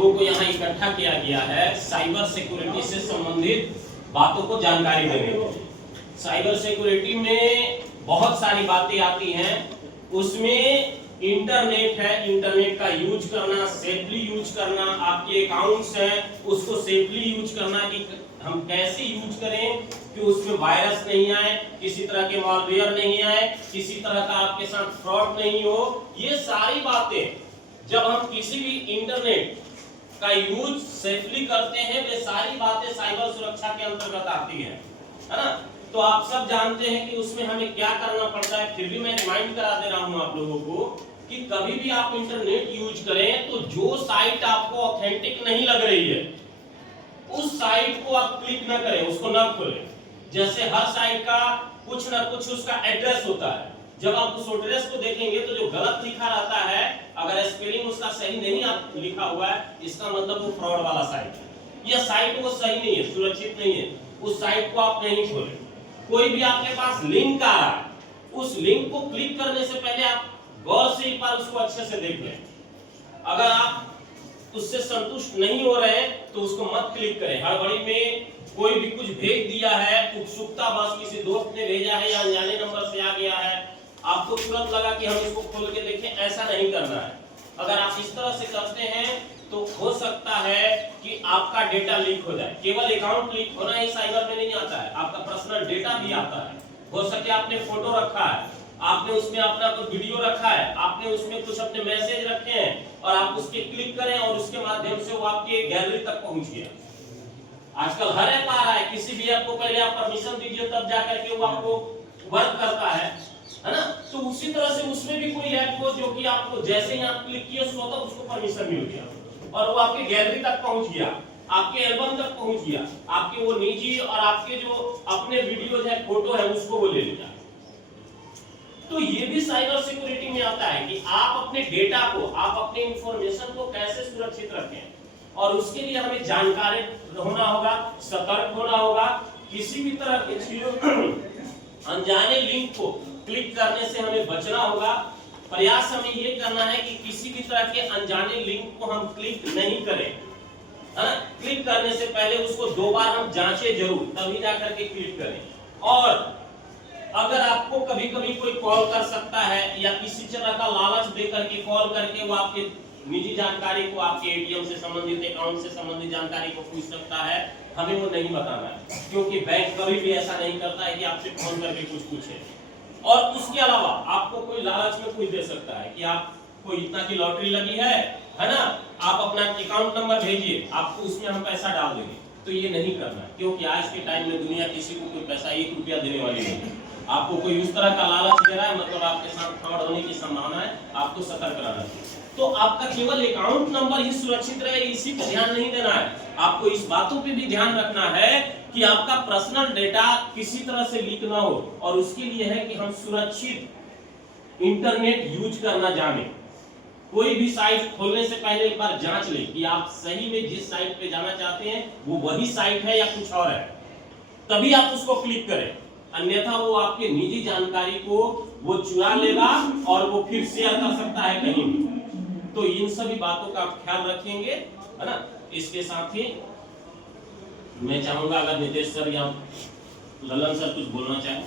लोगों को यहाँ इकट्ठा किया गया है साइबर सिक्योरिटी से संबंधित बातों को जानकारी देने के लिए। साइबर सिक्योरिटी में बहुत सारी बातें आती हैं, उसमें इंटरनेट है, इंटरनेट का यूज करना, सेफली यूज करना, आपके अकाउंट्स हैं उसको सेफली यूज करना कि हम कैसे यूज करें कि उसमें वायरस नहीं आए, किसी तरह के मॉलवेयर नहीं आए, किसी तरह का आपके साथ फ्रॉड नहीं हो। ये सारी बातें जब हम किसी भी इंटरनेट का यूज सेफली करते हैं, वे सारी बातें साइबर सुरक्षा के अंतर्गत आती है ना। तो आप सब जानते हैं कि उसमें हमें क्या करना पड़ता है, फिर भी मैं रिमाइंड करा दे रहा हूं आप लोगों को कि कभी भी आप इंटरनेट यूज करें तो जो साइट आपको ऑथेंटिक नहीं लग रही है उस साइट को आप क्लिक न करें, उसको न खोलें। जैसे हर साइट का कुछ ना कुछ उसका एड्रेस होता है, जब आप उस एड्रेस को देखेंगे तो जो गलत लिखा रहता है, अगर स्पेलिंग उसका सही नहीं आप लिखा हुआ है, इसका मतलब वो फ्रॉड वाला साइट है। यह साइट वो सही नहीं है, सुरक्षित नहीं है, उस साइट को आप नहीं खोलें। कोई भी आपके पास लिंक आ रहा है, उस लिंक को क्लिक करने से पहले आप गौर से एक बार उसको अच्छे से देख लें। अगर आप उससे संतुष्ट नहीं हो रहे तो उसको मत क्लिक करें। हड़बड़ी में कोई भी कुछ भेज दिया है, उत्सुकता बस किसी दोस्त ने भेजा है या अनजाने नंबर से आ गया है, आपको तुरंत लगा कि हम इसको खोल के देखें, ऐसा नहीं करना है। अगर आप इस तरह से करते हैं तो हो सकता है कि आपका डेटा लीक हो जाए। केवल अकाउंट लीक होना ही साइबर में नहीं आता है, आपका पर्सनल डेटा भी आता है। हो सके आपने फोटो रखा है, आपने उसमें अपना कोई वीडियो रखा है, आपने उसमें कुछ अपने मैसेज रखे हैं और आप उस पर क्लिक करें और उसके माध्यम से वो आपके गैलरी तक पहुंच गया। आजकल हर ऐप आ रहा है, किसी भी ऐप को पहले आप परमिशन दीजिए तब जाकर के वो आपको वर्क करता है ना। तो उसी तरह से उसमें भी कोई ऐप हो जो कि आपको जैसे ही आप क्लिक किए स्वतः उसको परमिशन मिल गया और वो आपके गैलरी तक पहुंच गया, आपके एल्बम तक पहुंच गया, आपके वो निजी और आपके जो अपने वीडियोज है, फोटो है, उसको वो ले लिया। तो ये भी साइबर सिक्योरिटी में आता है कि आप अपने डेटा को, आप अपने इंफॉर्मेशन को कैसे सुरक्षित रखें और उसके लिए हमें जानकारी होना होगा, सतर्क होना होगा। किसी भी तरह के चीजों अनजाने लिंक को क्लिक करने से हमें बचना होगा। प्रयास हमें ये करना है कि किसी भी तरह के अनजाने लिंक को हम क्लिक नहीं करें। क्लिक करने से पहले उसको 2 बार हम जांचें जरूर, तभी जाकर के क्लिक करें। और अगर आपको कभी कभी कोई कॉल कर सकता है या किसी तरह का लालच देकर के कॉल करके वो आपके निजी जानकारी को, आपके एटीएम से संबंधित, अकाउंट से संबंधित जानकारी को पूछ सकता है, हमें वो नहीं बताना है, क्योंकि बैंक कभी भी ऐसा नहीं करता है कि आपसे फोन करके कुछ पूछे। और उसके अलावा आपको कोई लालच में कुछ दे सकता है कि आपको इतना की लॉटरी लगी है ना, आप अपना अकाउंट नंबर भेजिए, आपको उसमें हम पैसा डाल देंगे। तो ये नहीं करना है, क्योंकि आज के टाइम में दुनिया किसी को कोई पैसा 1 रुपया देने वाली नहीं है। आपको कोई उस तरह का लालच दे रहा है, मतलब आपके साथ फ्रॉड होने की संभावना है, आपको सतर्क रहना चाहिए। तो आपका केवल अकाउंट नंबर ही सुरक्षित रहे, इसी पर ध्यान नहीं देना है, आपको इस बातों पे भी ध्यान रखना है कि आपका पर्सनल डेटा किसी तरह से लीक ना हो। और उसके लिए है कि हम सुरक्षित इंटरनेट यूज करना जाने। कोई भी साइट खोलने से पहले एक बार जांच लें कि आप सही में जिस साइट पे जाना चाहते हैं वो वही साइट है या कुछ और है, तभी आप उसको क्लिक करें। अन्यथा वो आपके निजी जानकारी को वो चुरा लेगा और वो फिर शेयर कर सकता है कहीं भी। तो इन सभी बातों का आप ख्याल रखेंगे, है ना। इसके साथ ही मैं चाहूंगा अगर नितेश सर या ललन सर कुछ बोलना चाहें।